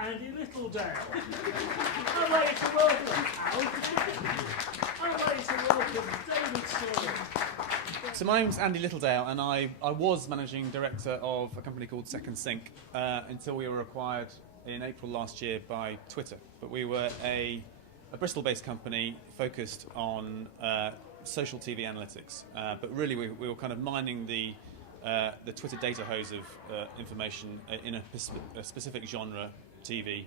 Andy Littledale. I'd like to welcome Al Kennedy. I'd like to welcome David Sawyer. So my name's Andy Littledale, and I was managing director of a company called Second Sync until we were acquired in April last year by Twitter. But we were a Bristol-based company focused on social TV analytics. But really, we were kind of mining the Twitter data hose of information in a specific genre TV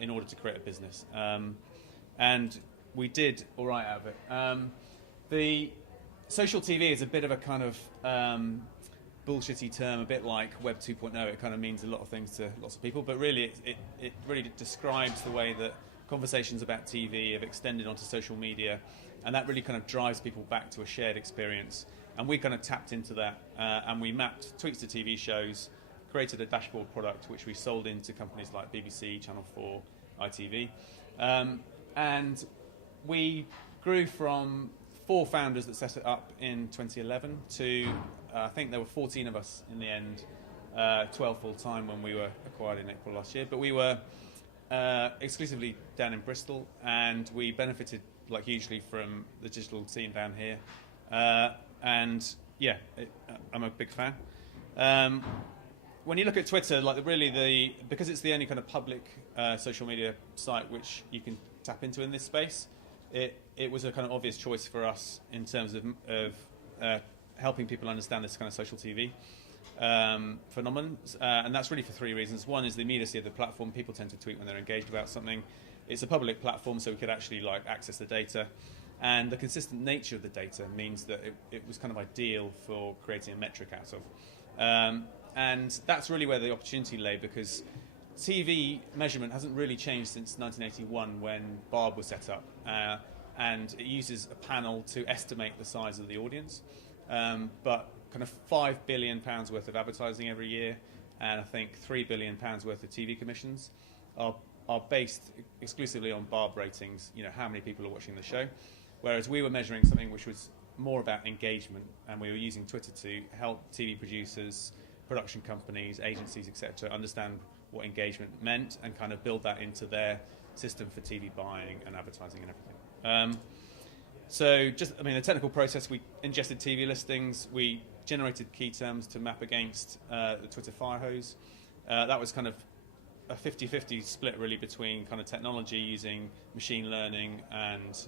in order to create a business. And we did all right out of it. The social TV is a bit of a kind of bullshitty term, a bit like Web 2.0. It kind of means a lot of things to lots of people, but really it really describes the way that conversations about TV have extended onto social media, and that really kind of drives people back to a shared experience. And we kind of tapped into that, and we mapped tweets to TV shows, created a dashboard product which we sold into companies like BBC, Channel 4, ITV, and we grew from 4 founders that set it up in 2011 to I think there were 14 of us in the end, 12 full-time when we were acquired in April last year. But we were exclusively down in Bristol, and we benefited hugely from the digital scene down here. And yeah, I'm a big fan. When you look at Twitter, because it's the only kind of public social media site which you can tap into in this space, it was a kind of obvious choice for us in terms of helping people understand this kind of social TV phenomenon. And that's really for 3 reasons. One is the immediacy of the platform. People tend to tweet when they're engaged about something. It's a public platform, so we could actually access the data. And the consistent nature of the data means that it was kind of ideal for creating a metric out of. And that's really where the opportunity lay, because TV measurement hasn't really changed since 1981 when Barb was set up. And it uses a panel to estimate the size of the audience. But kind of £5 billion worth of advertising every year, and I think £3 billion worth of TV commissions are based exclusively on Barb ratings, how many people are watching the show. Whereas we were measuring something which was more about engagement, and we were using Twitter to help TV producers, production companies, agencies, etc., understand what engagement meant and kind of build that into their system for TV buying and advertising and everything. So the technical process, we ingested TV listings, we generated key terms to map against the Twitter fire hose. That was kind of a 50-50 split really between kind of technology using machine learning and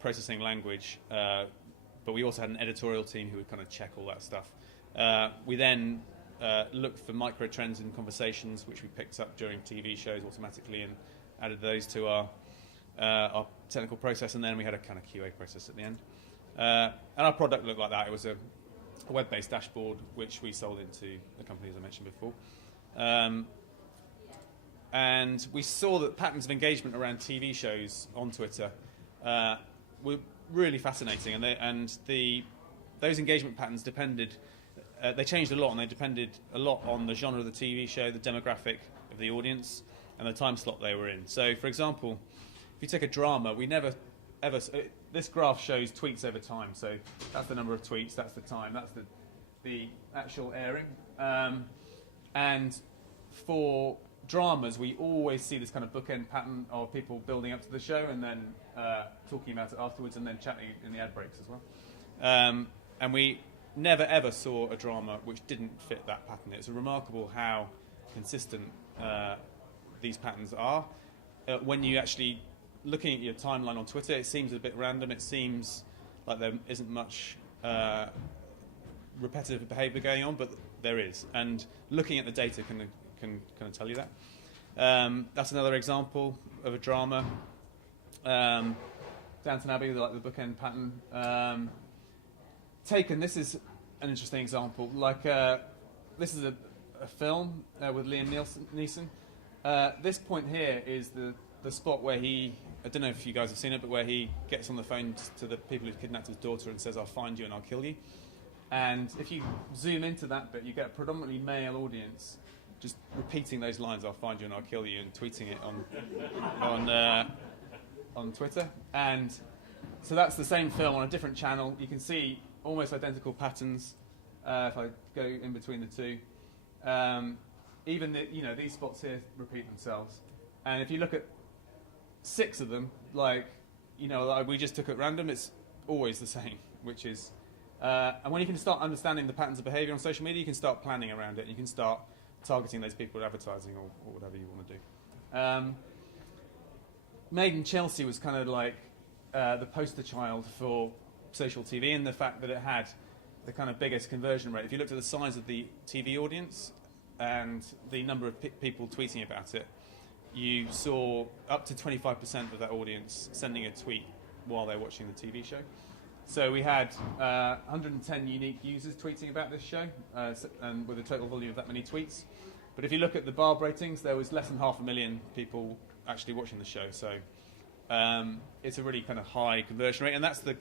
processing language, but we also had an editorial team who would kind of check all that stuff. We then looked for micro trends in conversations, which we picked up during TV shows automatically and added those to our technical process, and then we had a kind of QA process at the end. And our product looked like that. It was a web-based dashboard which we sold into the company, as I mentioned before. And we saw that patterns of engagement around TV shows on Twitter were really fascinating, and those engagement patterns depended. They changed a lot, and they depended a lot on the genre of the TV show, the demographic of the audience, and the time slot they were in. So, for example, if you take a drama, we never ever. This graph shows tweets over time. So that's the number of tweets, that's the time, that's the actual airing. And for dramas, we always see this kind of bookend pattern of people building up to the show and then talking about it afterwards, and then chatting in the ad breaks as well. And we never ever saw a drama which didn't fit that pattern. It's remarkable how consistent these patterns are. When you actually looking at your timeline on Twitter, it seems a bit random. It seems like there isn't much repetitive behaviour going on, but there is. And looking at the data can kind of tell you that. That's another example of a drama. Downton Abbey, like the bookend pattern. This is an interesting example. This is a film with Liam Neeson. This point here is the spot where I don't know if you guys have seen it, but where he gets on the phone to the people who've kidnapped his daughter and says, "I'll find you and I'll kill you." And if you zoom into that bit, you get a predominantly male audience just repeating those lines, "I'll find you and I'll kill you," and tweeting it on Twitter. And so that's the same film on a different channel. You can see almost identical patterns if I go in between the two. even these spots here repeat themselves. And if you look at 6 of them, like we just took at random, it's always the same, which is. And when you can start understanding the patterns of behaviour on social media, you can start planning around it. You can start targeting those people with advertising or whatever you want to do. Made in Chelsea was kind of like the poster child for social TV, and the fact that it had the kind of biggest conversion rate. If you looked at the size of the TV audience and the number of people tweeting about it, you saw up to 25% of that audience sending a tweet while they're watching the TV show. So we had 110 unique users tweeting about this show, and with a total volume of that many tweets. But if you look at the Barb ratings, there was less than 500,000 people actually watching the show. So it's a really kind of high conversion rate, and that's the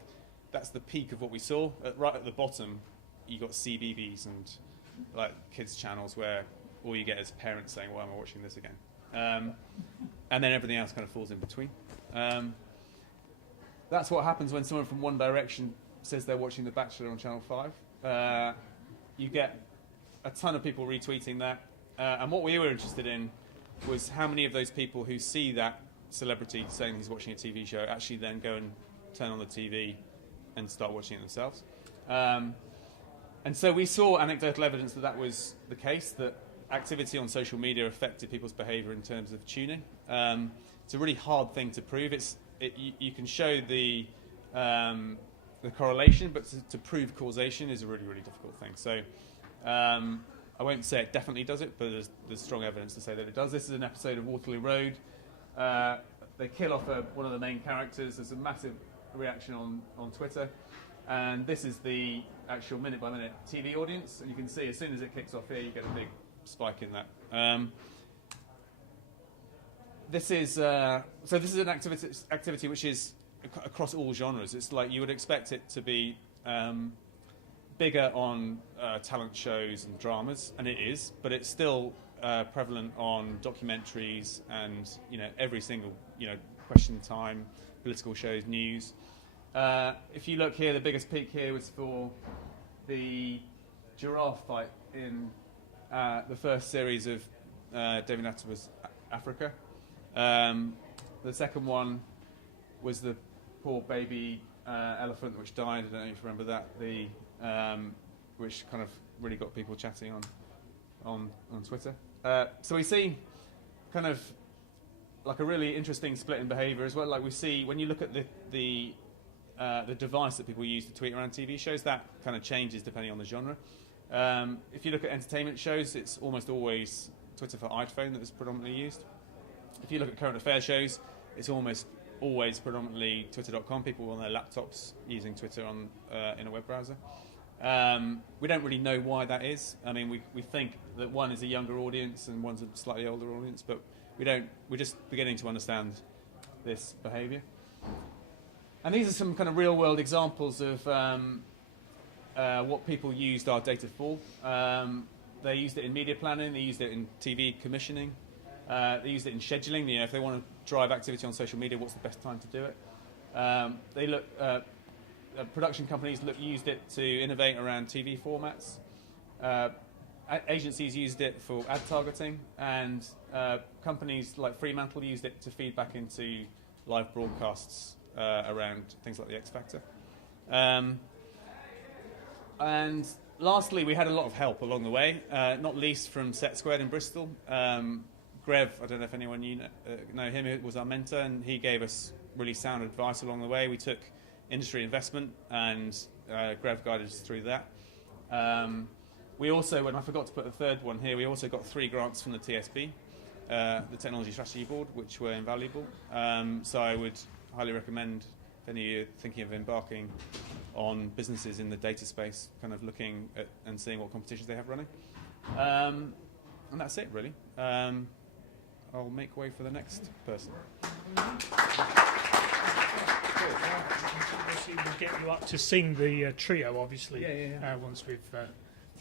peak of what we saw. Right at the bottom, you got CBeebies and like kids channels where all you get is parents saying, "Why am I watching this again?" And then everything else kind of falls in between. That's what happens when someone from One Direction says they're watching The Bachelor on Channel 5. You get a ton of people retweeting that. And what we were interested in was how many of those people who see that celebrity saying he's watching a TV show actually then go and turn on the TV and start watching it themselves. And so we saw anecdotal evidence that that was the case, that activity on social media affected people's behaviour in terms of tuning. It's a really hard thing to prove. You can show the correlation, but to prove causation is a really, really difficult thing. So I won't say it definitely does it, but there's strong evidence to say that it does. This is an episode of Waterloo Road. They kill off one of the main characters. There's a massive reaction on Twitter. And this is the actual minute-by-minute TV audience. And you can see as soon as it kicks off here, you get a big spike in that. This is an activity which is across all genres. It's like you would expect it to be bigger on talent shows and dramas, and it is, but it's still prevalent on documentaries and every single Question Time, political shows, news. If you look here, the biggest peak here was for the giraffe fight in the first series of David Attenborough's Africa. The second one was the poor baby elephant which died. I don't know if you remember that. Which kind of really got people chatting on Twitter. So we see kind of like a really interesting split in behaviour as well. Like we see when you look at the device that people use to tweet around TV shows, that kind of changes depending on the genre. If you look at entertainment shows, it's almost always Twitter for iPhone that is predominantly used. If you look at current affairs shows, it's almost always predominantly twitter.com, people on their laptops using Twitter in a web browser. We don't really know why that is. I mean, we think that one is a younger audience and one's a slightly older audience, but we're just beginning to understand this behaviour. And these are some kind of real-world examples of what people used our data for. They used it in media planning, they used it in TV commissioning, they used it in scheduling. If they want to drive activity on social media, what's the best time to do it? Production companies used it to innovate around TV formats. Agencies used it for ad targeting, and companies like Fremantle used it to feed back into live broadcasts around things like the X Factor. And lastly, we had a lot of help along the way, not least from Set Squared in Bristol. Grev, I don't know if anyone know him, he was our mentor, and he gave us really sound advice along the way. We took industry investment, and Grev guided us through that. We also, and I forgot to put a third one here, we also got 3 grants from the TSB, the Technology Strategy Board, which were invaluable. So I would highly recommend if any of you are thinking of embarking on businesses in the data space, kind of looking at and seeing what competitions they have running. And that's it, really. I'll make way for the next person. We'll get you up to sing the trio, obviously, Yeah. once we've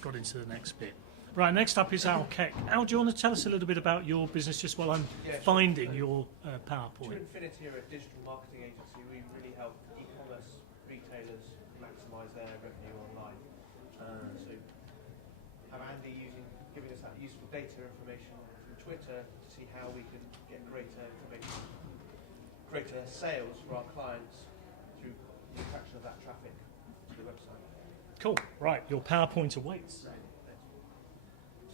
got into the next bit. Right, next up is Al Keck. Al, do you want to tell us a little bit about your business, just while I'm finding your PowerPoint? True Infinity are a digital marketing agency. We really help e-commerce retailers maximise their revenue online. So have Andy using giving us that useful data information from Twitter to see how we can get greater information, greater sales for our clients through the attraction of that traffic to the website. Cool. Right, your PowerPoint awaits.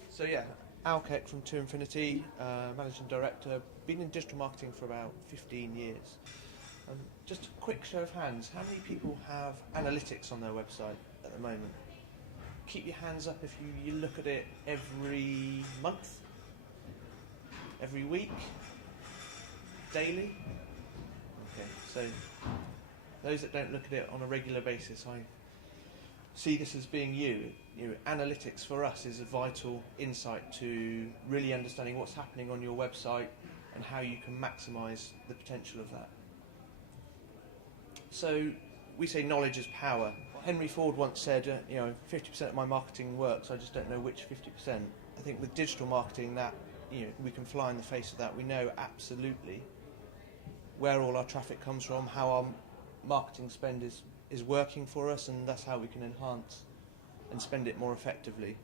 So yeah, Alkek from To Infinity, Managing Director, been in digital marketing for about 15 years. Just a quick show of hands, how many people have analytics on their website at the moment? Keep your hands up if you look at it every month, every week, daily. Okay, so those that don't look at it on a regular basis, I see this as being you. Analytics for us is a vital insight to really understanding what's happening on your website and how you can maximise the potential of that. So we say knowledge is power. Henry Ford once said, 50% of my marketing works, I just don't know which 50%. I think with digital marketing that, we can fly in the face of that. We know absolutely where all our traffic comes from, how our marketing spend is working for us, and that's how we can enhance and spend it more effectively.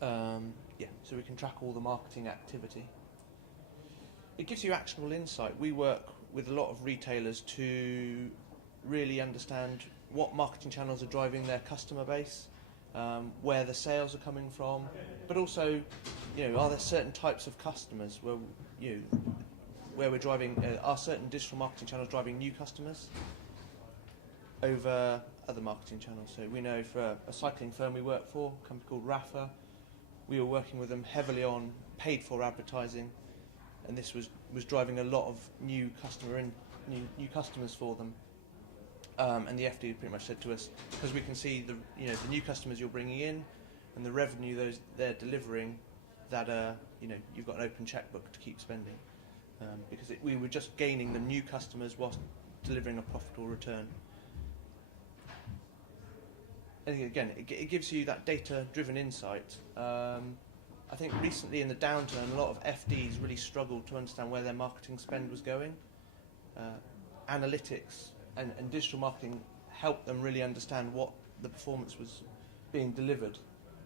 So we can track all the marketing activity. It gives you actionable insight. We work with a lot of retailers to really understand what marketing channels are driving their customer base, where the sales are coming from, but also, are there certain types of customers where we're driving, are certain digital marketing channels driving new customers over other marketing channels. So we know for a cycling firm we work for, a company called Rafa, we were working with them heavily on paid for advertising, and this was driving a lot of new customers for them. And the FD pretty much said to us, because we can see the new customers you're bringing in and the revenue they're delivering, that you've got an open checkbook to keep spending, because we were just gaining the new customers whilst delivering a profitable return. And again, it gives you that data-driven insight. I think recently in the downturn, a lot of FDs really struggled to understand where their marketing spend was going. Analytics and digital marketing helped them really understand what the performance was being delivered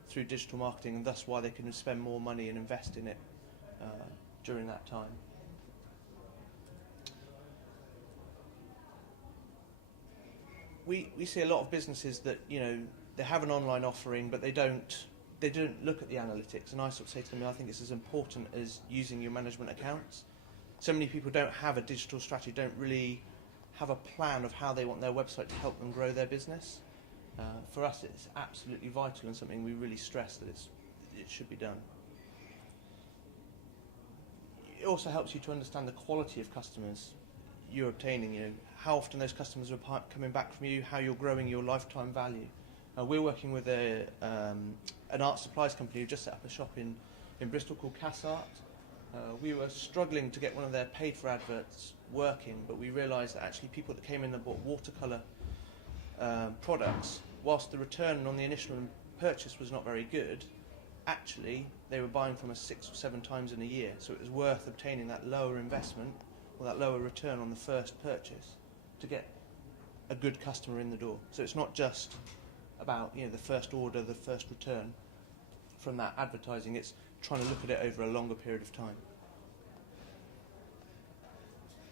through digital marketing, and thus why they can spend more money and invest in it during that time. We see a lot of businesses that they have an online offering, but they don't look at the analytics. And I sort of say to them, I think it's as important as using your management accounts. So many people don't have a digital strategy, don't really have a plan of how they want their website to help them grow their business. For us, it's absolutely vital and something we really stress that it should be done. It also helps you to understand the quality of customers you're obtaining, how often those customers are coming back from you, how you're growing your lifetime value. We're working with an art supplies company who just set up a shop in Bristol called Cass Art. We were struggling to get one of their paid for adverts working, but we realised that actually people that came in and bought watercolour products, whilst the return on the initial purchase was not very good, actually they were buying from us 6 or 7 times in a year, so it was worth obtaining that lower investment or that lower return on the first purchase to get a good customer in the door. So it's not just about the first order, the first return from that advertising, it's trying to look at it over a longer period of time.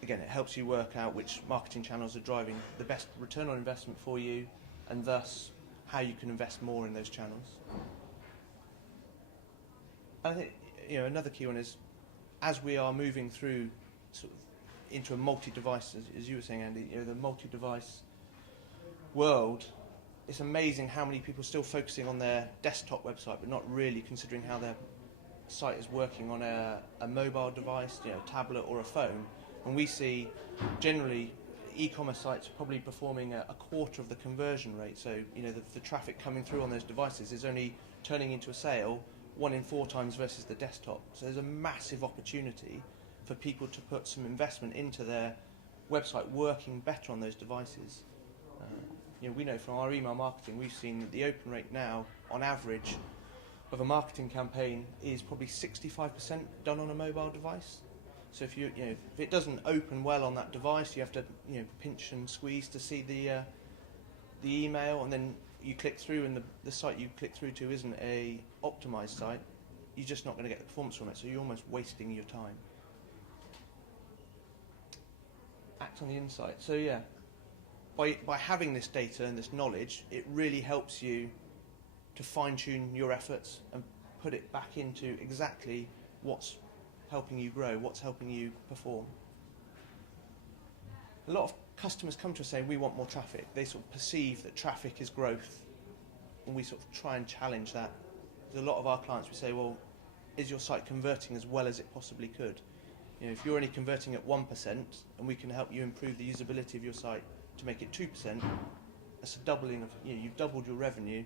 Again, it helps you work out which marketing channels are driving the best return on investment for you, and thus how you can invest more in those channels. I think another key one is, as we are moving through sort of into a multi-device, as you were saying, Andy, the multi-device world, it's amazing how many people are still focusing on their desktop website but not really considering how their site is working on a mobile device, a tablet or a phone. And we see generally e-commerce sites are probably performing a quarter of the conversion rate. So the traffic coming through on those devices is only turning into a sale 1 in 4 times versus the desktop. So there's a massive opportunity for people to put some investment into their website working better on those devices. We know from our email marketing, we've seen that the open rate now, on average, of a marketing campaign is probably 65% done on a mobile device. So if if it doesn't open well on that device, you have to pinch and squeeze to see the email, and then you click through and the site you click through to isn't a optimized site, you're just not going to get the performance from it, so you're almost wasting your time. Act on the insight. So yeah, by having this data and this knowledge, it really helps you to fine-tune your efforts and put it back into exactly what's helping you grow, what's helping you perform. A lot of customers come to us saying we want more traffic. They sort of perceive that traffic is growth, and we sort of try and challenge that. There's a lot of our clients, we say, well, is your site converting as well as it possibly could? You know, if you're only converting at 1% and we can help you improve the usability of your site to make it 2%, that's a doubling of, you know, you've doubled your revenue,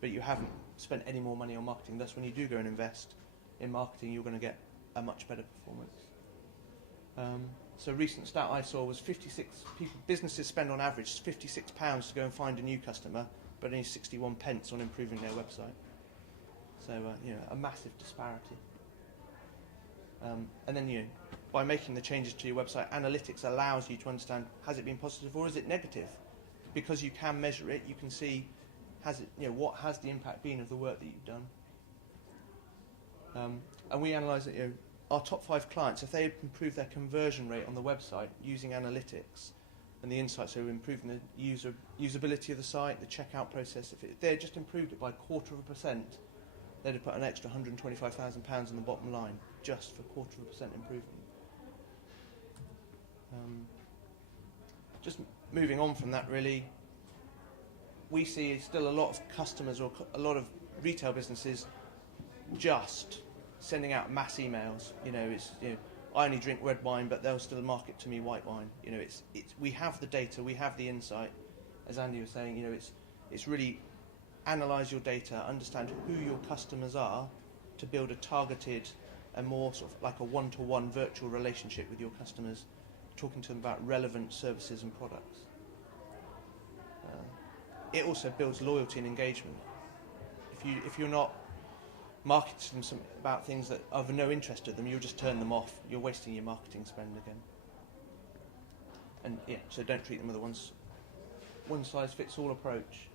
but you haven't spent any more money on marketing. Thus, when you do go and invest in marketing, you're going to get a much better performance. So a recent stat I saw was businesses spend on average £56 to go and find a new customer, but only 61 pence on improving their website. So you know, a massive disparity. And then by making the changes to your website, analytics allows you to understand, has it been positive or is it negative? Because you can measure it, you can see, what has the impact been of the work that you've done. And we analyse it, our top 5 clients, if they improve their conversion rate on the website using analytics and the insights, so improving the usability of the site, the checkout process, if they just improved it by 0.25%, they'd have put an extra £125,000 on the bottom line just for 0.25% improvement. Just moving on from that, really, we see still a lot of customers or a lot of retail businesses just sending out mass emails. I only drink red wine, but they'll still market to me white wine. We have the data, we have the insight. As Andy was saying, it's really analyse your data, understand who your customers are, to build a targeted and more sort of like a one-to-one virtual relationship with your customers, talking to them about relevant services and products. It also builds loyalty and engagement. If you're not marketing them about things that are of no interest to them, you'll just turn them off. You're wasting your marketing spend again. And so don't treat them with a one-size-fits-all approach.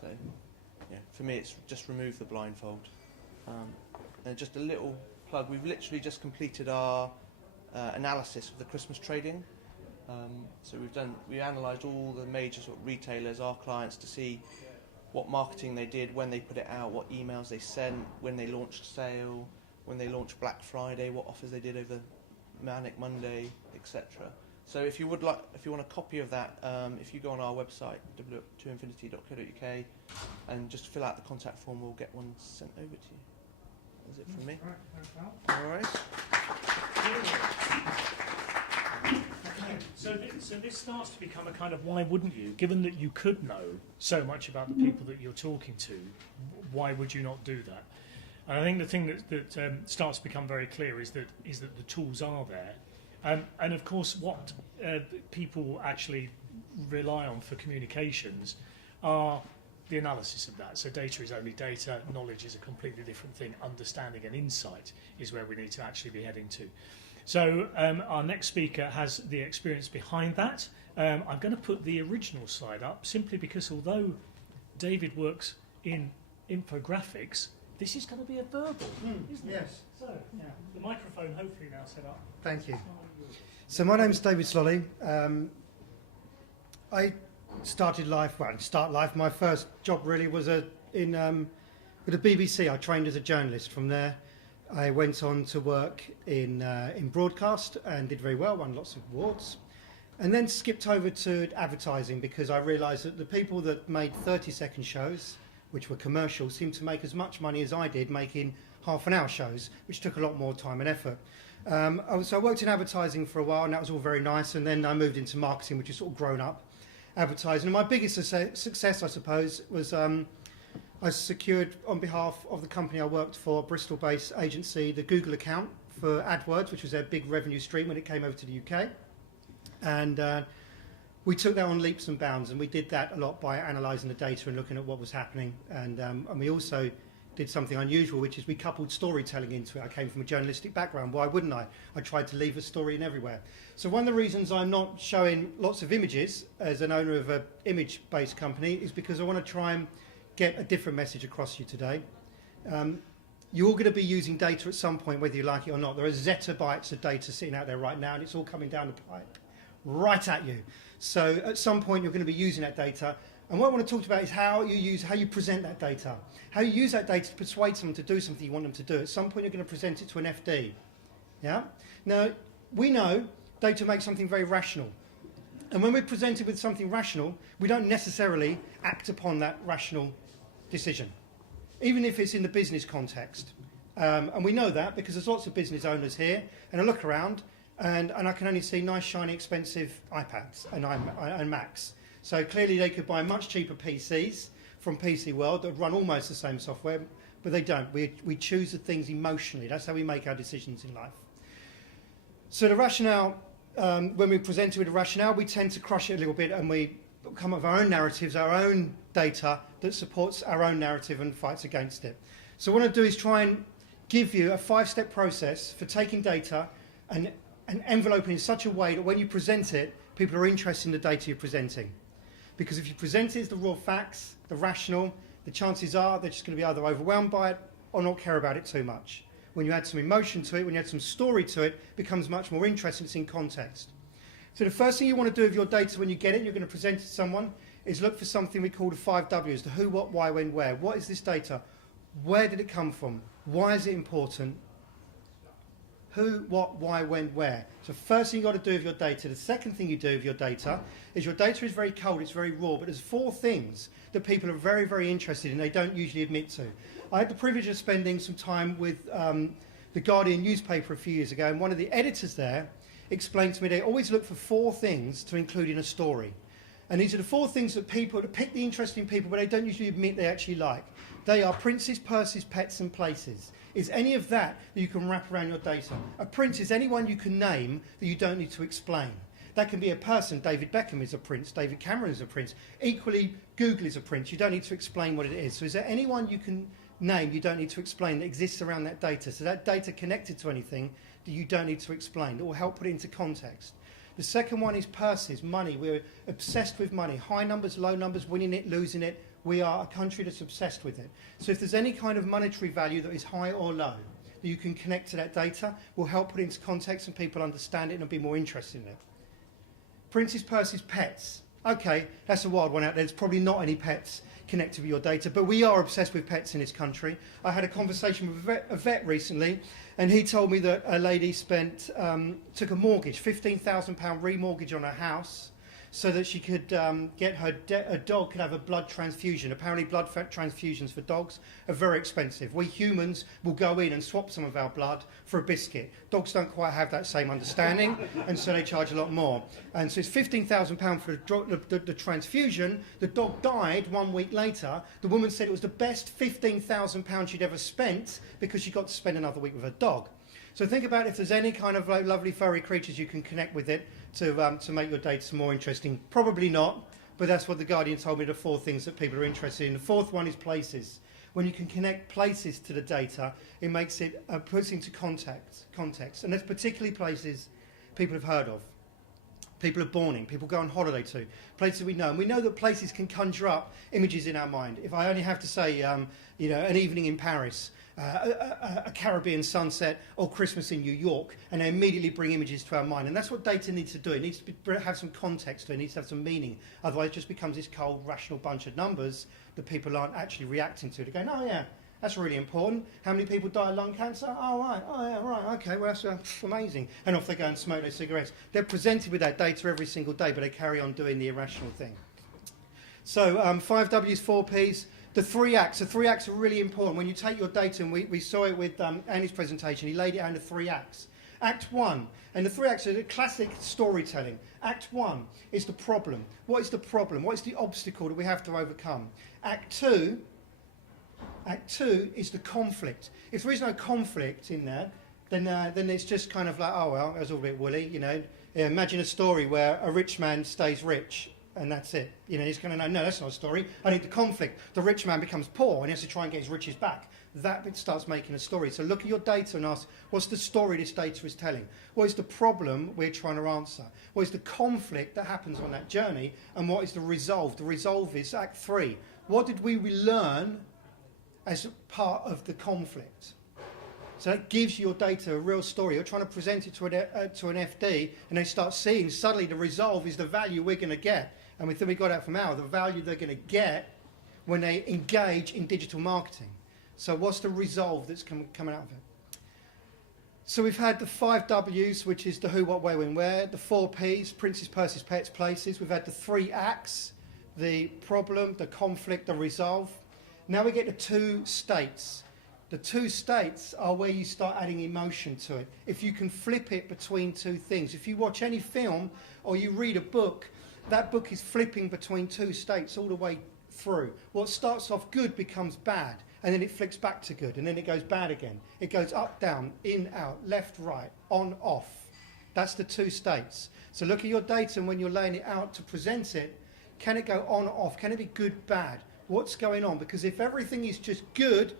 So, for me, it's just remove the blindfold. And just a little plug, we've literally just completed our analysis of the Christmas trading. So we analysed all the major sort of retailers, our clients, to see what marketing they did, when they put it out, what emails they sent, when they launched sale, when they launched Black Friday, what offers they did over Manic Monday, etc. So if you want a copy of that, if you go on our website, w2infinity.co.uk, and just fill out the contact form, we'll get one sent over to you. That's it from me. All right. So this starts to become a kind of why wouldn't you? Given that you could know so much about the people that you're talking to, why would you not do that? And I think the thing that starts to become very clear is that the tools are there. And of course, what people actually rely on for communications are the analysis of that. So data is only data, knowledge is a completely different thing, understanding and insight is where we need to actually be heading to. So our next speaker has the experience behind that. I'm going to put the original slide up simply because although David works in infographics, this is going to be a verbal, isn't it? Yes. So, the microphone hopefully now set up. Thank you. So my name's David Slolley. I started life, my first job really was with the BBC. I trained as a journalist. From there I went on to work in broadcast and did very well, won lots of awards, and then skipped over to advertising because I realised that the people that made 30-second shows, which were commercial, seemed to make as much money as I did making half-an-hour shows, which took a lot more time and effort. So I worked in advertising for a while, and that was all very nice, and then I moved into marketing, which is sort of grown up advertising. And my biggest success, I suppose, was I secured, on behalf of the company I worked for, a Bristol-based agency, the Google account for AdWords, which was their big revenue stream when it came over to the UK. And we took that on leaps and bounds, and we did that a lot by analysing the data and looking at what was happening. And we also did something unusual, which is we coupled storytelling into it. I came from a journalistic background. Why wouldn't I? I tried to leave a story in everywhere. So one of the reasons I'm not showing lots of images as an owner of an image-based company is because I want to try and get a different message across to you today. You're all going to be using data at some point, whether you like it or not. There are zettabytes of data sitting out there right now, and it's all coming down the pipe right at you. So at some point, you're going to be using that data. And what I want to talk about is how you present that data, how you use that data to persuade someone to do something you want them to do. At some point, you're going to present it to an FD. Yeah. Now we know data makes something very rational, and when we're presented with something rational, we don't necessarily act upon that rational decision, even if it's in the business context. And we know that because there's lots of business owners here, and I look around, and I can only see nice, shiny, expensive iPads and Macs. So clearly they could buy much cheaper PCs from PC World that run almost the same software, but they don't. We choose the things emotionally. That's how we make our decisions in life. So the rationale, when we present it with a rationale, we tend to crush it a little bit, and we come up with our own narratives, our own data that supports our own narrative and fights against it. So what I want to do is try and give you a 5-step process for taking data and enveloping in such a way that when you present it, people are interested in the data you're presenting. Because if you present it as the raw facts, the rational, the chances are they're just going to be either overwhelmed by it or not care about it too much. When you add some emotion to it, when you add some story to it, it becomes much more interesting. It's in context. So the first thing you want to do with your data when you get it and you're going to present it to someone is look for something we call the 5 W's, the who, what, why, when, where. What is this data? Where did it come from? Why is it important? Who, what, why, when, where. So first thing you've got to do with your data. The second thing you do with your data is your data is very cold, it's very raw, but there's 4 things that people are very, very interested in they don't usually admit to. I had the privilege of spending some time with the Guardian newspaper a few years ago, and one of the editors there explained to me they always look for 4 things to include in a story. And these are the 4 things that pick the interesting people, but they don't usually admit they actually like. They are princes, purses, pets, and places. Is any of that you can wrap around your data? A prince is anyone you can name that you don't need to explain. That can be a person. David Beckham is a prince. David Cameron is a prince. Equally, Google is a prince. You don't need to explain what it is. So is there anyone you can name you don't need to explain that exists around that data? So that data connected to anything that you don't need to explain. That will help put it into context. The second one is purses, money. We're obsessed with money. High numbers, low numbers, winning it, losing it. We are a country that's obsessed with it. So if there's any kind of monetary value that is high or low that you can connect to that data, will help put it into context and people understand it and be more interested in it. Princes, purses, pets. Okay, that's a wild one out there. There's probably not any pets connected with your data, but we are obsessed with pets in this country. I had a conversation with a vet recently, and he told me that a lady took a mortgage, £15,000 remortgage on her house, so that she could get her dog could have a blood transfusion. Apparently blood transfusions for dogs are very expensive. We humans will go in and swap some of our blood for a biscuit. Dogs don't quite have that same understanding, and so they charge a lot more. And so it's £15,000 for the transfusion. The dog died 1 week later. The woman said it was the best £15,000 she'd ever spent because she got to spend another week with her dog. So think about if there's any kind of lovely furry creatures you can connect with it to make your data more interesting. Probably not, but that's what the Guardian told me, the 4 things that people are interested in. The 4th one is places. When you can connect places to the data, it makes it, puts into context. And there's particularly places people have heard of. People are born in, people go on holiday to, places we know. And we know that places can conjure up images in our mind. If I only have to say, an evening in Paris, a Caribbean sunset, or Christmas in New York, and they immediately bring images to our mind. And that's what data needs to do. It needs to have some context to it. It needs to have some meaning. Otherwise, it just becomes this cold, rational bunch of numbers that people aren't actually reacting to. They're going, oh, yeah, that's really important. How many people die of lung cancer? Oh, right. Oh, yeah, right. Okay, well, that's amazing. And off they go and smoke their cigarettes. They're presented with that data every single day, but they carry on doing the irrational thing. So 5 W's, 4 P's. The 3 acts. The 3 acts are really important. When you take your data, and we saw it with Andy's presentation, he laid it out into 3 acts. Act 1, and the 3 acts are the classic storytelling. Act 1 is the problem. What is the problem? What is the obstacle that we have to overcome? Act 2 is the conflict. If there is no conflict in there, then it's just kind of like, oh, well, that was all a bit woolly, Imagine a story where a rich man stays rich, and that's it. He's going to know, no, that's not a story. I need the conflict. The rich man becomes poor, and he has to try and get his riches back. that bit starts making a story. So look at your data and ask, what's the story this data is telling? What is the problem we're trying to answer? What is the conflict that happens on that journey? And what is the resolve? The resolve is Act 3. What did we learn as part of the conflict? So that gives your data a real story. You're trying to present it to an FD, and they start seeing suddenly the resolve is the value we're going to get. And we think we got out from the value they're going to get when they engage in digital marketing. So what's the resolve that's coming out of it? So we've had the 5 W's, which is the who, what, where, when, where. The 4 P's, Princes, Purses, Pets, Places. We've had the 3 acts, the problem, the conflict, the resolve. Now we get the 2 states. The 2 states are where you start adding emotion to it. If you can flip it between 2 things. If you watch any film or you read a book, that book is flipping between 2 states all the way through. What starts off good becomes bad, and then it flicks back to good, and then it goes bad again. It goes up, down, in, out, left, right, on, off. That's the 2 states. So look at your data, and when you're laying it out to present it, can it go on, off? Can it be good, bad? What's going on? Because if everything is just good,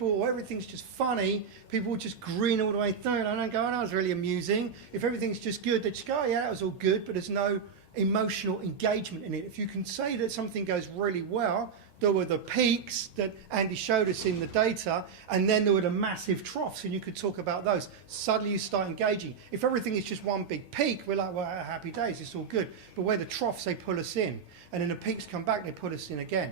or everything's just funny, people will just grin all the way through, and I don't go, oh, that was really amusing. If everything's just good, they just go, oh, yeah, that was all good, but there's no emotional engagement in it. If you can say that something goes really well, there were the peaks that Andy showed us in the data, and then there were the massive troughs, and you could talk about those. Suddenly you start engaging. If everything is just one big peak, we're like, well, happy days, it's all good. But where the troughs, they pull us in, and then the peaks come back, they put us in again.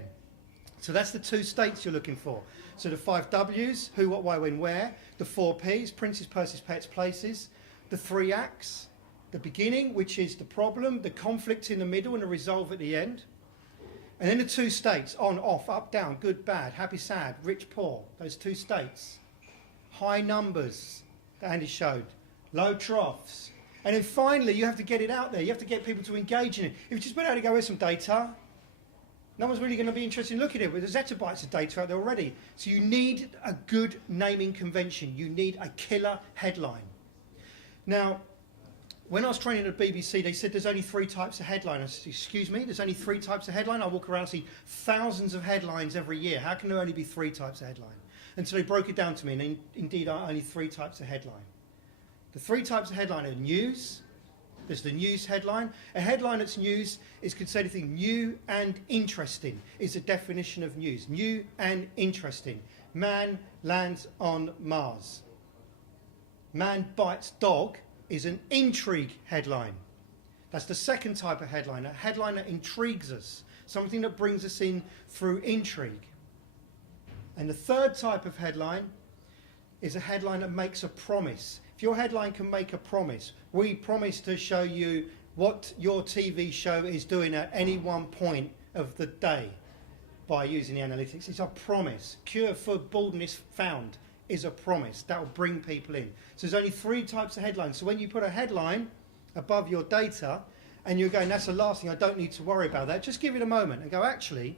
So that's the 2 states you're looking for. So the 5 W's, who, what, why, when, where. The 4 P's, Princes, Purses, Pets, Places. The 3 acts, the beginning, which is the problem, the conflict in the middle, and the resolve at the end. And then the 2 states, on, off, up, down, good, bad, happy, sad, rich, poor. Those 2 states. High numbers that Andy showed. Low troughs. And then finally, you have to get it out there. You have to get people to engage in it. If you just put out to go with some data, no one's really going to be interested in looking at it. There's zettabytes of data out there already. So you need a good naming convention. You need a killer headline. Now, when I was training at the BBC, they said there's only 3 types of headline. I said, excuse me, there's only 3 types of headline? I walk around and see thousands of headlines every year. How can there only be 3 types of headline? And so they broke it down to me, and indeed are only 3 types of headline. The 3 types of headline are news. There's the news headline. A headline that's news could say anything new and interesting is a definition of news. New and interesting. Man lands on Mars. Man bites dog is an intrigue headline. That's the second type of headline, a headline that intrigues us, something that brings us in through intrigue. And the third type of headline is a headline that makes a promise. If your headline can make a promise, we promise to show you what your TV show is doing at any one point of the day by using the analytics. It's a promise. Cure for baldness found is a promise. That will bring people in. So there's only 3 types of headlines. So when you put a headline above your data and you're going, that's the last thing, I don't need to worry about that, just give it a moment and go, actually,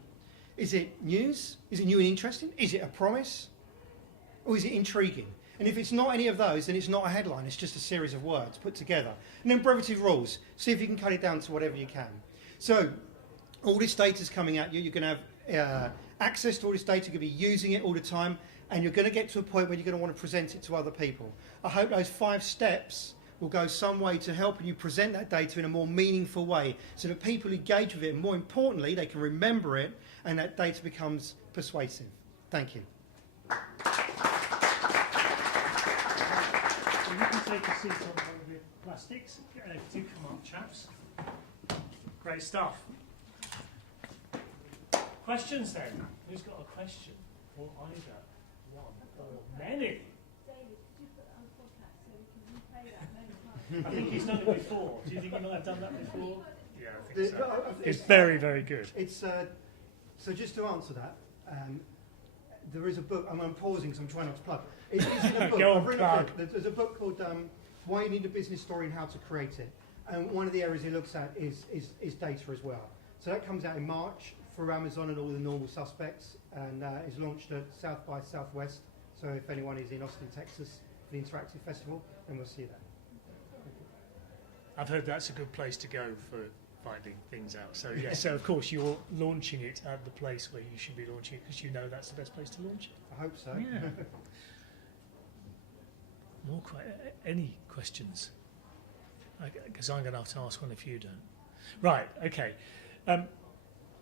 is it news? Is it new and interesting? Is it a promise? Or is it intriguing? And if it's not any of those, then it's not a headline. It's just a series of words put together. And then brevity rules. See if you can cut it down to whatever you can. So all this data is coming at you. You're going to have access to all this data. You're going to be using it all the time. And you're going to get to a point where you're going to want to present it to other people. I hope those 5 steps will go some way to helping you present that data in a more meaningful way so that people engage with it. And more importantly, they can remember it and that data becomes persuasive. Thank you. You can take a seat on one of the plastics. Do come up, chaps. Great stuff. Questions then? Who's got a question? Or either one or many? David, could you put it on the podcast so we can replay that many times? I think he's done it before. Do you think he might have done that before? Yeah, I think so. It's very, very good. It's so just to answer that, there is a book. I'm pausing because I'm trying not to plug. It's in a book. Go on, I've written plug. a book. There's a book called Why You Need a Business Story and How to Create It. And one of the areas he looks at is data as well. So that comes out in March through Amazon and all the normal suspects, and is launched at South by Southwest. So if anyone is in Austin, Texas, for the Interactive Festival, then we'll see you there. I've heard that's a good place to go for finding things out. So yeah, so of course you're launching it at the place where you should be launching it because you know that's the best place to launch it. I hope so. Yeah. Any questions? Because I'm going to have to ask one if you don't. Right, okay.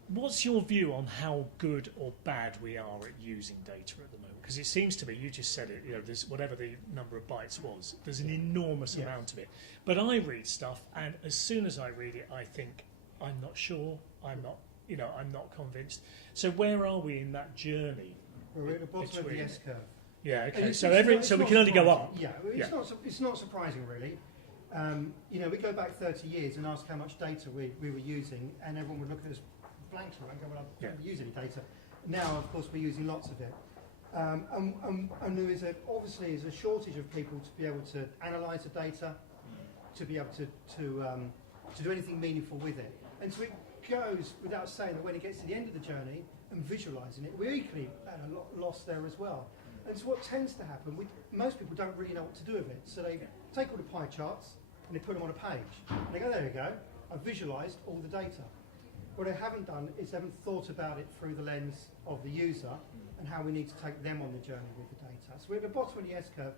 What's your view on how good or bad we are at using data at the moment? Because it seems to me, you just said it, there's whatever the number of bytes was, there's an enormous amount of it. But I read stuff, and as soon as I read it, I think, I'm not sure, I'm not convinced. So where are we in that journey? We're at the bottom of the S-curve. Yeah, okay. And So it's we not can only go surprising. up. Yeah, it's not surprising really. We go back 30 years and ask how much data we were using, and everyone would look at us blankly and go, well, I don't use any data. Now, of course, we're using lots of it. And there is obviously a shortage of people to be able to analyse the data, to be able to do anything meaningful with it. And so it goes without saying that when it gets to the end of the journey and visualising it, we're equally at a loss there as well. And so what tends to happen, most people don't really know what to do with it. So they take all the pie charts and they put them on a page. And they go, there we go, I've visualised all the data. What they haven't done is they haven't thought about it through the lens of the user and how we need to take them on the journey with the data. So we're at the bottom of the S-curve.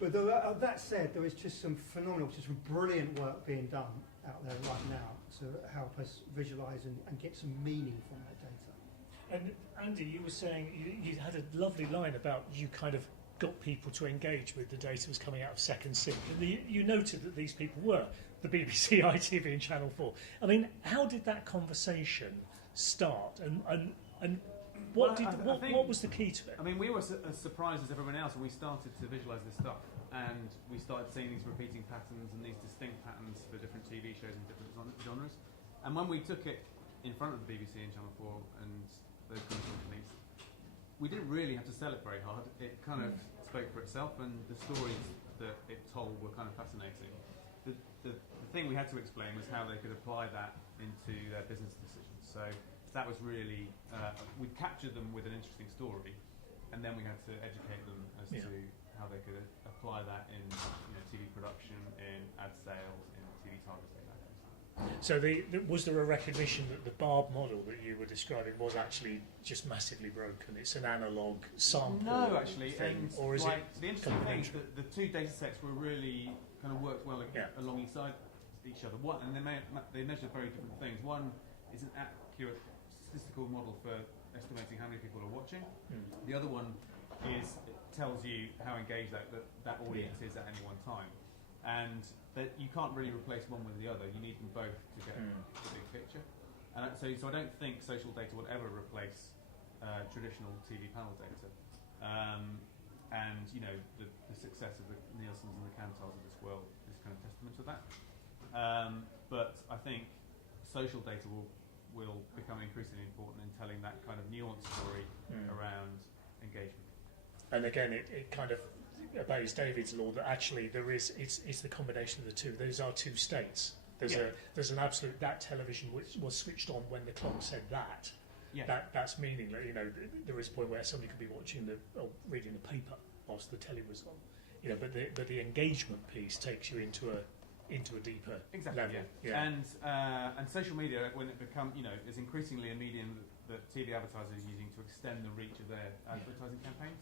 But that said, there is just some phenomenal, just some brilliant work being done out there right now to help us visualise and get some meaning from that data. And Andy, you were saying you had a lovely line about you kind of got people to engage with the data that was coming out of Second Sync. And you noted that these people were the BBC, ITV and Channel 4. I mean, how did that conversation start? And what was the key to it? I mean, we were as surprised as everyone else when we started to visualise this stuff. And we started seeing these repeating patterns and these distinct patterns for different TV shows and different genres. And when we took it in front of the BBC and Channel 4 and those kind of companies, we didn't really have to sell it very hard. It kind of spoke for itself, and the stories that it told were kind of fascinating. The thing we had to explain was how they could apply that into their business decisions. So that was really, we captured them with an interesting story, and then we had to educate them as to how they could apply that in TV production, in ad sales, in TV targeting, that kind of stuff. So was there a recognition that the Barb model that you were describing was actually just massively broken? It's an analogue sample. No, actually, thing, or is it the interesting thing is that the two data sets were really kind of worked well alongside each other. And they measured very different things. One is an accurate statistical model for estimating how many people are watching. The other one tells you how engaged that audience is at any one time, and that you can't really replace one with the other. You need them both to get the big picture. And so I don't think social data will ever replace traditional TV panel data. And the success of the Nielsen's and the Cantars of this world is kind of testament to that. But I think social data will become increasingly important in telling that kind of nuanced story around engagement. And again, it kind of obeys David's law that actually it's the combination of the two. Those are two states. There's an absolute, that television which was switched on when the clock said that. Yeah. That's meaningless. There is a point where somebody could be watching or reading the paper whilst the telly was on. But the engagement piece takes you into a deeper level. Yeah. And social media, when it is increasingly a medium that TV advertisers are using to extend the reach of their advertising campaigns.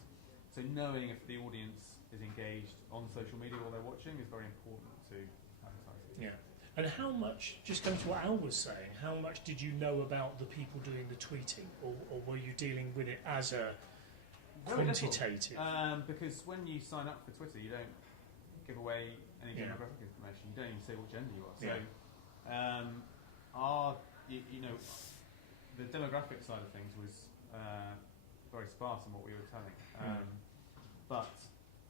So knowing if the audience is engaged on social media while they're watching is very important to advertising. Yeah. And how much, just going to what Al was saying, how much did you know about the people doing the tweeting, or were you dealing with it as a quantitative? Because when you sign up for Twitter, you don't give away any demographic information. You don't even say what gender you are. So, the demographic side of things was very sparse in what we were telling, but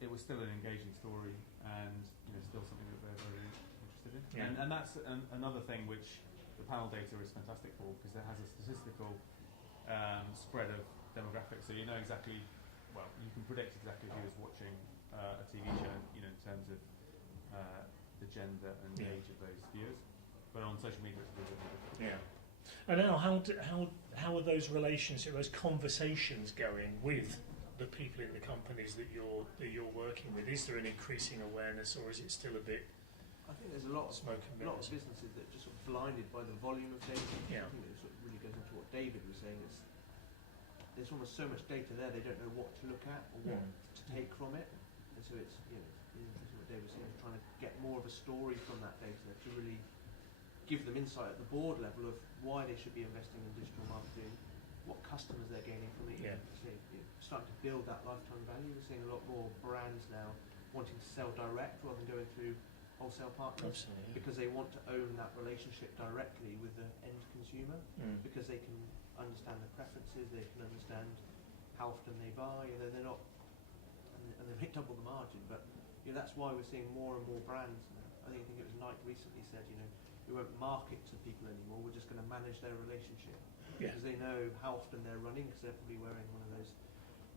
it was still an engaging story, and still something that they're very interested in. Yeah. And that's another thing which the panel data is fantastic for, because it has a statistical spread of demographics, so you know exactly. Well, you can predict exactly who is watching a TV show, in terms of the gender and the age of those viewers. But on social media, it's a little bit different. Yeah. And now, how are those relationships, those conversations going with the people in the companies that you're working with? Is there an increasing awareness, or is it still a bit? I think there's a lot of smoke and mirrors? businesses that just sort of blinded by the volume of data. Yeah. I think it sort of really goes into what David was saying. There's almost so much data there, they don't know what to look at or what to take from it. And so it's, that's what David was saying, trying to get more of a story from that data to really give them insight at the board level of why they should be investing in digital marketing, what customers they're gaining from it. Yeah. Starting to build that lifetime value. We're seeing a lot more brands now wanting to sell direct rather than going through wholesale partners. Absolutely. Because they want to own that relationship directly with the end consumer, because they can understand the preferences, they can understand how often they buy, and then they're not, and they make double the margin. But that's why we're seeing more and more brands. I think it was Nike recently said, we won't market to people anymore. We're just going to manage their relationship, because they know how often they're running, because they're probably wearing one of those,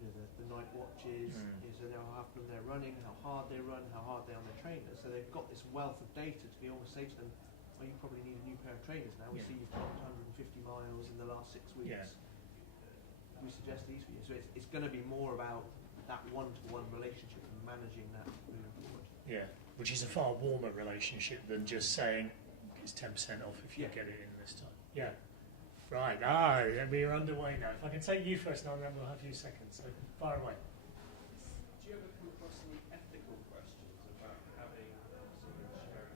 the night watches. So they know how often they're running, how hard they run, how hard they are on their trainers. So they've got this wealth of data to be able to say to them, well, you probably need a new pair of trainers now. We see you've clocked 150 miles in the last 6 weeks. Yeah. We suggest these for you. So it's going to be more about that one-to-one relationship and managing that moving forward. Yeah, which is a far warmer relationship than just saying it's 10% off if you get it in this time. Yeah. Right. We're underway now. If I can take you first now, then we'll have you second. So far away. Do you ever come across any ethical questions about having sort of sharing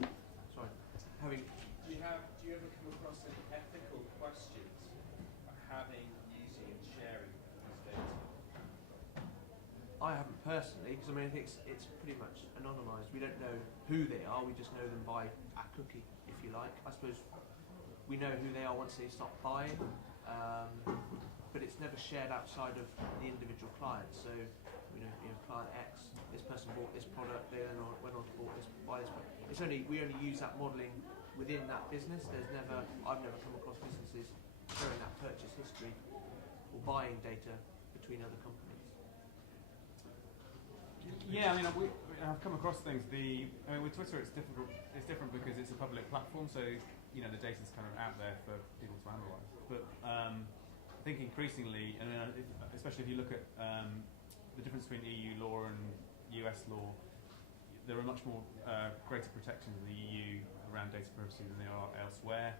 data? Sorry. Having. Do you ever come across any ethical questions about having, using, and sharing this data? I haven't personally, because I think it's pretty much anonymised. We don't know who they are. We just know them by a cookie, if you like. I suppose we know who they are once they start buying, but it's never shared outside of the individual client. So, client X, this person bought this product, they then went on to buy this product. We only use that modelling within that business. I've never come across businesses showing that purchase history or buying data between other companies. Yeah, I've come across things. With Twitter, it's difficult. It's different because it's a public platform, so the data's kind of out there for people to analyse. But I think increasingly, especially if you look at the difference between EU law and US law, there are much more greater protections in the EU around data privacy than there are elsewhere,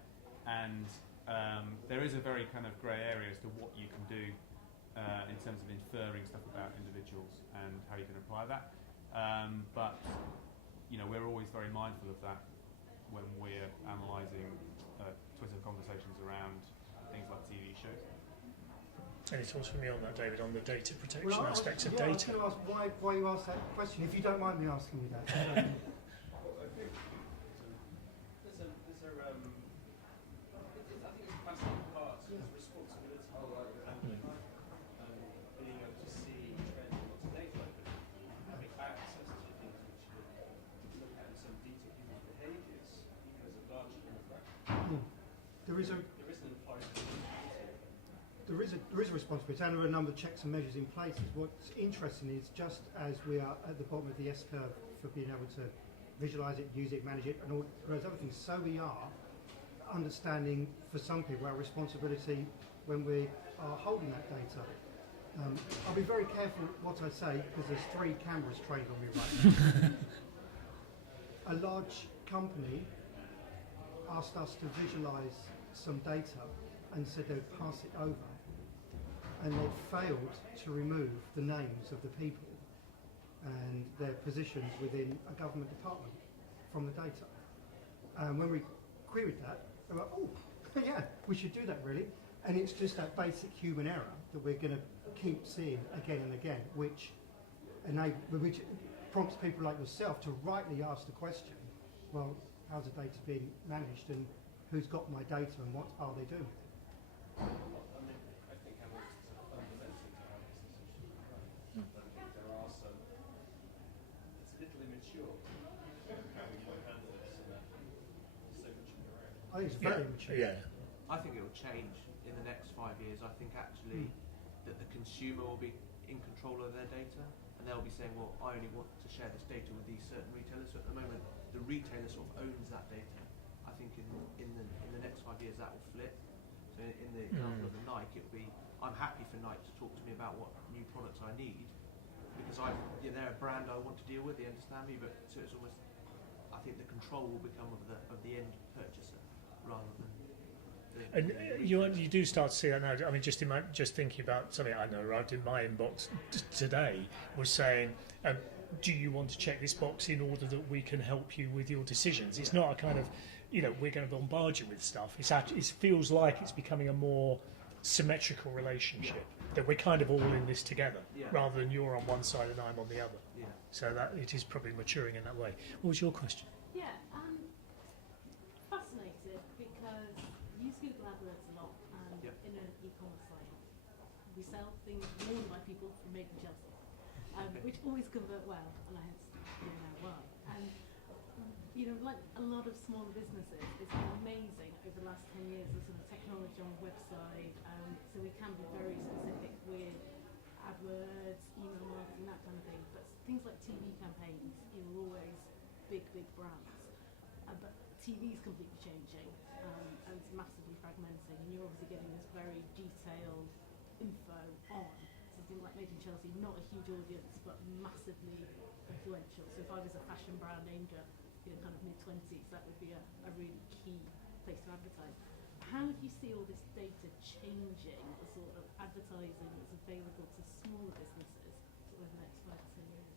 and there is a very kind of grey area as to what you can do in terms of inferring stuff about individuals and how you can apply that. But we're always very mindful of that when we're analysing Twitter conversations around things like TV shows. Any thoughts from you on that, David, on the data protection Well, aspects of I was data? going to ask why you asked that question, if you don't mind me asking you that. Well, I think there's a I think it's a fascinating part. There's responsibility and being able to see trends and lots of data, but having access to things which you can look at in some detail people's behaviours because of large demographics. There is an implied there is a responsibility, and there are a number of checks and measures in place. What's interesting is just as we are at the bottom of the S-curve for being able to visualise it, use it, manage it, and all those other things, so we are understanding for some people our responsibility when we are holding that data. I'll be very careful what I say because there's 3 cameras trained on me right now. A large company asked us to visualise some data and said they would pass it over, and they failed to remove the names of the people and their positions within a government department from the data. And when we queried that, they were like, oh, yeah, we should do that really. And it's just that basic human error that we're going to keep seeing again and again, which prompts people like yourself to rightly ask the question, well, how's the data being managed and who's got my data and what are they doing with it? I think analysts are fundamentally to how businesses should be run. But I think there are it's a little immature how we might handle this and that there's so much in your own. I think it's very immature. Yeah. I think it will change in the next 5 years. I think actually that the consumer will be in control of their data, and they'll be saying, well, I only want to share this data with these certain retailers. So at the moment, the retailer sort of owns that data. I think in the next 5 years that will flip. So in the example of the Nike, it'll be, I'm happy for Nike to talk to me about what new products I need, because they're a brand I want to deal with, they understand me, but so it's almost, I I think the control will become of the end purchaser rather than. And you do start to see that now. I mean, just thinking about something I know arrived in my inbox today was saying, do you want to check this box in order that we can help you with your decisions? It's not a kind of, we're going to bombard you with stuff. It feels like it's becoming a more symmetrical relationship, that we're kind of all in this together, rather than you're on one side and I'm on the other. Yeah. So that it is probably maturing in that way. What was your question? Yeah, fascinated because I use Google AdWords a lot in an e-commerce site. We sell things worn by people from Made in Chelsea, which always convert well, and I don't know why. And like a lot of smaller businesses, it's been amazing over the last 10 years, the sort of technology on the website, so we can be very specific with AdWords, email marketing, that kind of thing. But things like TV campaigns, you're always big brands. But TV is completely changing, and it's massively fragmenting, and you're obviously getting this very detailed info on something like Made in Chelsea, not a huge audience, but massively influential. So if I was a fashion brand aimed at kind of mid-20s, that would be a really key place to advertise. How do you see all this data changing the sort of advertising that's available to smaller businesses over the next 5 to 10 years?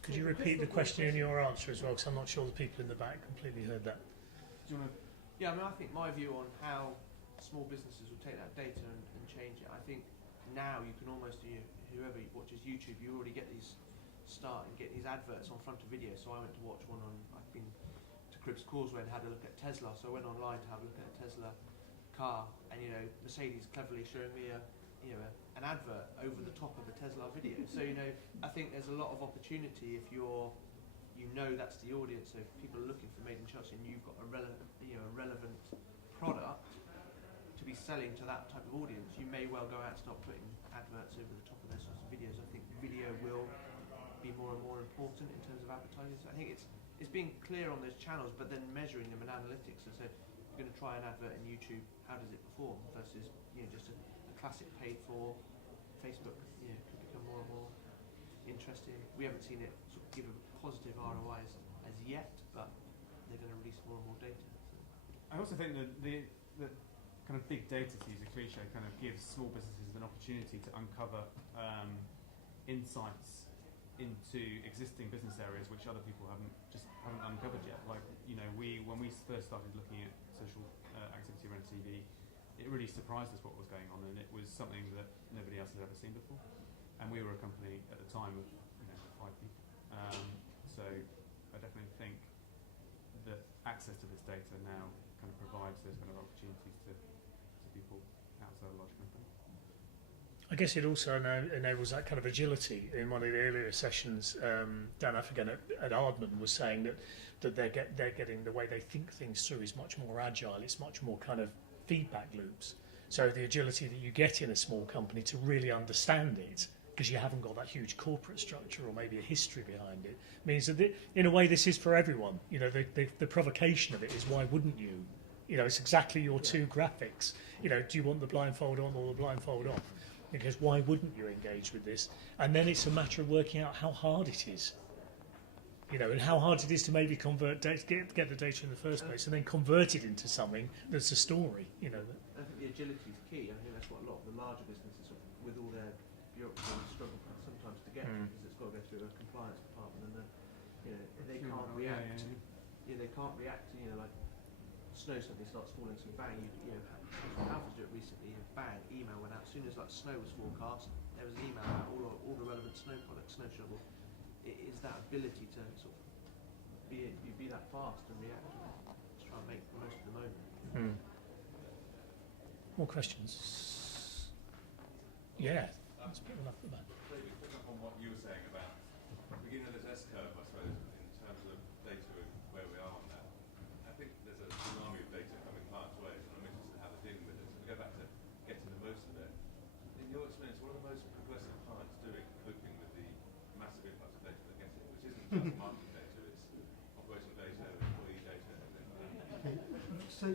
Could you repeat the question in your answer as well, because I'm not sure the people in the back completely heard that. Do you want to? Yeah, I think my view on how small businesses will take that data and change it. I think now you can almost whoever watches YouTube, you already get these adverts on front of video. So I went to watch one on. I've been to Cribbs Causeway and had a look at Tesla. So I went online to have a look at a Tesla car, and Mercedes cleverly showing me an advert over the top of a Tesla video. So I think there's a lot of opportunity if that's the audience. So if people are looking for Made in Chelsea and you've got a relevant product to be selling to that type of audience, you may well go out and start putting adverts over the top of those sorts of videos. I think video will be more and more important in terms of advertising. So I think it's being clear on those channels, but then measuring them in analytics. So you're going to try an advert in YouTube, how does it perform versus just a classic paid for Facebook could become more and more interesting. We haven't seen it sort of give a positive ROI as yet, but they're going to release more and more data. So. I also think that the kind of big data, to use a cliche, kind of gives small businesses an opportunity to uncover insights into existing business areas which other people haven't uncovered yet. Like when we first started looking at social activity around TV, it really surprised us what was going on, and it was something that nobody else had ever seen before. And we were a company at the time of 5 people. So I definitely think that access to this data now kind of provides those kind of opportunities to people outside a large company. I guess it also enables that kind of agility. In one of the earlier sessions, Dan Affigan at Ardman was saying that they're getting the way they think things through is much more agile. It's much more kind of feedback loops. So the agility that you get in a small company to really understand it, because you haven't got that huge corporate structure or maybe a history behind it, means that in a way this is for everyone. The provocation of it is, why wouldn't you? It's exactly your two graphics. Do you want the blindfold on or the blindfold off? Because why wouldn't you engage with this? And then it's a matter of working out how hard it is. And how hard it is to maybe convert data, get the data in the first place, and then convert it into something that's a story. I think the agility is key. I think that's what a lot of the larger businesses, with all their bureaucracy, struggle sometimes to get because it's got to go through a compliance department, and then they can't react. They can't react. Like snow suddenly starts falling, so bang, Alpha's do it recently. Bang, email went out as soon as snow was forecast. There was an email out all the relevant snow products, snow shovel. It is that ability to sort of be that fast and react, to try and make the most of the moment. More questions? Yeah, let's put them up at the back. David, pick up on what you were saying about the beginning of this S-curve, I suppose, in terms of data and where we are on that. I think there's a tsunami of data coming clients' ways, and I'm interested in how they're dealing with it. So we go back to getting the most of it. In your experience, what are the most progressive clients doing, coping with the massive influx of data they're getting, which isn't just marketing data, it's operational data, employee data, everything like that? Okay.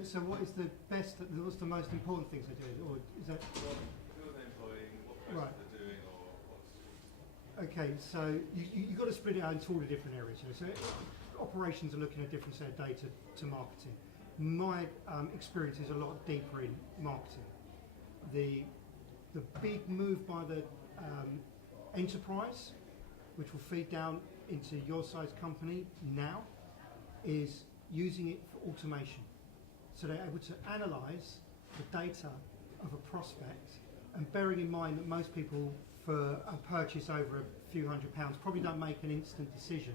So what's the most important things they're doing, or is that? Well, who are they employing, what process they're doing, or what's... Okay, so you've got to split it out into all the different areas. So operations are looking at a different set of data to marketing. My experience is a lot deeper in marketing. The big move by the enterprise, which will feed down into your size company now, is using it for automation. So they're able to analyse the data of a prospect, and bearing in mind that most people for a purchase over a few £100 probably don't make an instant decision.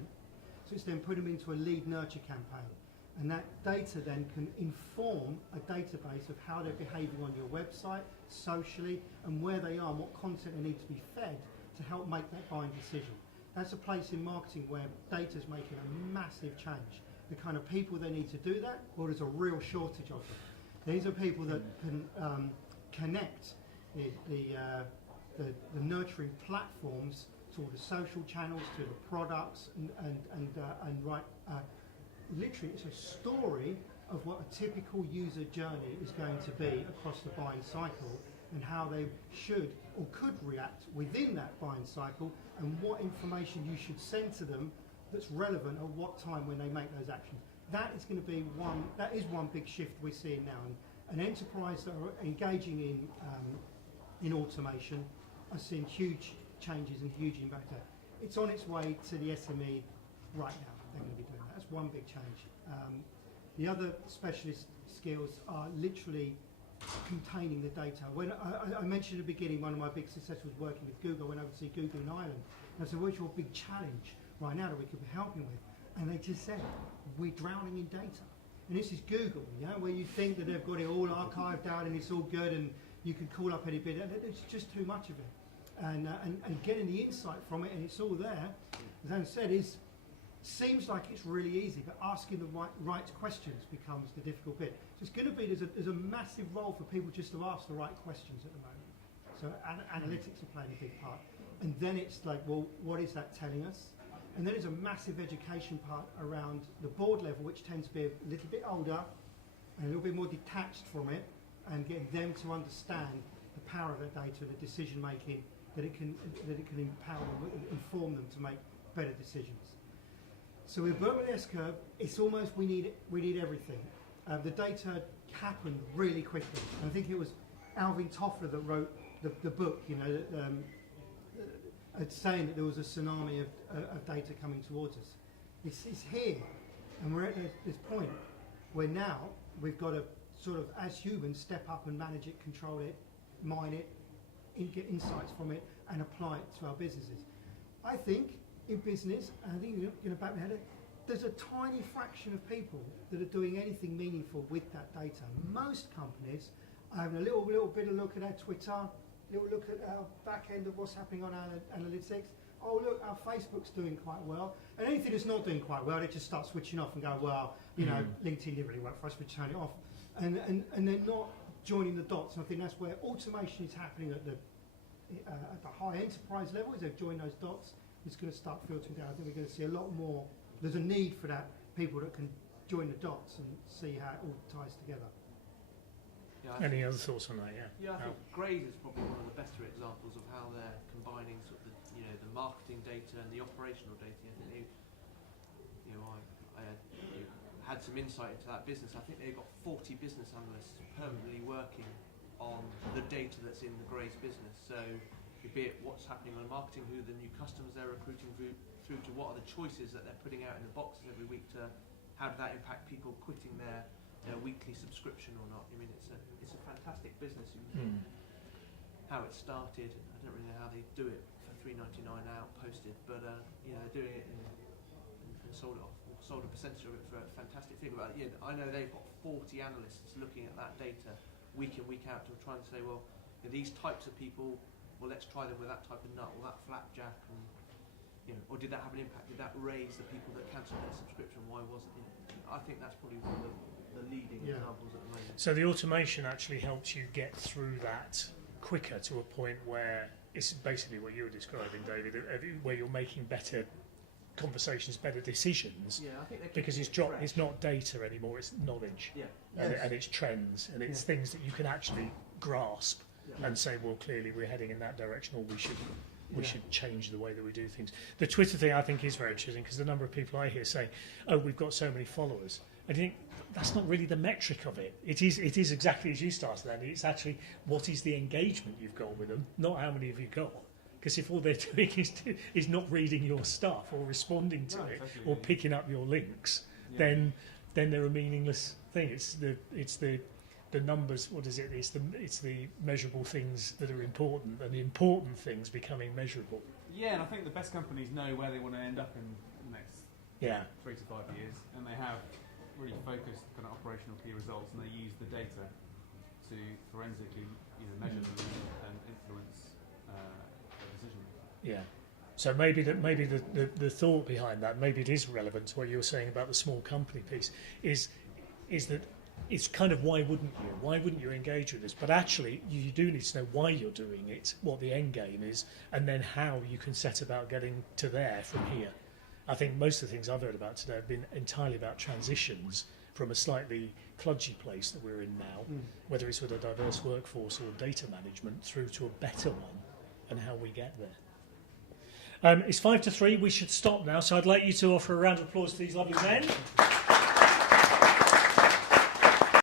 So it's then put them into a lead nurture campaign. And that data then can inform a database of how they're behaving on your website, socially, and where they are and what content they need to be fed to help make that buying decision. That's a place in marketing where data's making a massive change. The kind of people they need to do that, well, there's a real shortage of them. These are people that can connect the nurturing platforms to all the social channels, to the products, and write. Literally, it's a story of what a typical user journey is going to be across the buying cycle, and how they should or could react within that buying cycle, and what information you should send to them that's relevant at what time when they make those actions. That is going to be one big shift we're seeing now. And an enterprise that are engaging in automation are seeing huge changes and huge impact there. It's on its way to the SME right now. They're going to be doing that. That's one big change. The other specialist skills are literally containing the data. When I mentioned at the beginning, one of my big successes was working with Google. I went over to see Google in Ireland. And I said, what's your big challenge right now that we could be helping with? And they just said, we're drowning in data. And this is Google, where you think that they've got it all archived out and it's all good and you can call up any bit. And it's just too much of it. And getting the insight from it, and it's all there, as Anne said, seems like it's really easy, but asking the right questions becomes the difficult bit. So it's going to be, there's a massive role for people just to ask the right questions at the moment. So analytics are playing a big part. And then it's like, well, what is that telling us? And then there's a massive education part around the board level, which tends to be a little bit older and a little bit more detached from it, and getting them to understand the power of that data, the decision making, that it can empower them, inform them to make better decisions. So with Burton S-curve, it's almost we need everything. The data happened really quickly. And I think it was Alvin Toffler that wrote the book, saying that there was a tsunami of data coming towards us. It's here, and we're at this point where now we've got to sort of, as humans, step up and manage it, control it, mine it, get insights from it, and apply it to our businesses. I think in business, and I think you're going to back me head, there's a tiny fraction of people that are doing anything meaningful with that data. Most companies are having a little bit of look at our Twitter, a little look at our back end of what's happening on our analytics. Oh, look, our Facebook's doing quite well. And anything that's not doing quite well, they just start switching off and go, well, LinkedIn didn't really work for us, we turn it off. And they're not joining the dots. And I think that's where automation is happening at the high enterprise level. As they've joined those dots, it's going to start filtering down. I think we're going to see a lot more. There's a need for that, people that can join the dots and see how it all ties together. Yeah, any other thoughts on that? Yeah, I think Graze is probably one of the better examples of how they're combining sort of the marketing data and the operational data. I think I had some insight into that business. I think they've got 40 business analysts permanently working on the data that's in the Graze business. So, be it what's happening on marketing, who the new customers they're recruiting through to what are the choices that they're putting out in the boxes every week, to how does that impact people quitting their weekly subscription or not. I mean, it's a fantastic business. How it started, I don't really know how they do it for $3.99 out posted, but they're doing it and sold it off, or sold a percentage of it for a fantastic figure. But I know they've got 40 analysts looking at that data week in, week out to try and say, well, these types of people, well, let's try them with that type of nut or that flapjack, and or did that have an impact? Did that raise the people that cancelled their subscription? Why wasn't it? I think that's probably one of the leading examples at the moment. So the automation actually helps you get through that quicker to a point where it's basically what you were describing, David, where you're making better conversations, better decisions, I think because it's not data anymore, it's knowledge, and it's trends, and it's things that you can actually grasp and say, well, clearly we're heading in that direction, or we shouldn't. we should change the way that we do things. The Twitter thing I think is very interesting because the number of people I hear saying, "Oh, we've got so many followers," I think that's not really the metric of it. It is exactly as you started, Andy. It's actually what is the engagement you've got with them, not how many have you got. Because if all they're doing is not reading your stuff or responding to it or picking up your links, then they're a meaningless thing. It's the numbers. What is it? It's the measurable things that are important, and the important things becoming measurable. Yeah, and I think the best companies know where they want to end up in the next 3 to 5 years, and they have really focused kind of operational key results, and they use the data to forensically measure them and influence their decision. Yeah. So maybe the thought behind that, maybe it is relevant to what you were saying about the small company piece, is that it's kind of why wouldn't you? Why wouldn't you engage with this? But actually, you do need to know why you're doing it, what the end game is, and then how you can set about getting to there from here. I think most of the things I've heard about today have been entirely about transitions from a slightly kludgy place that we're in now, whether it's with a diverse workforce or data management, through to a better one, and how we get there. It's 2:55. We should stop now, so I'd like you to offer a round of applause to these lovely men.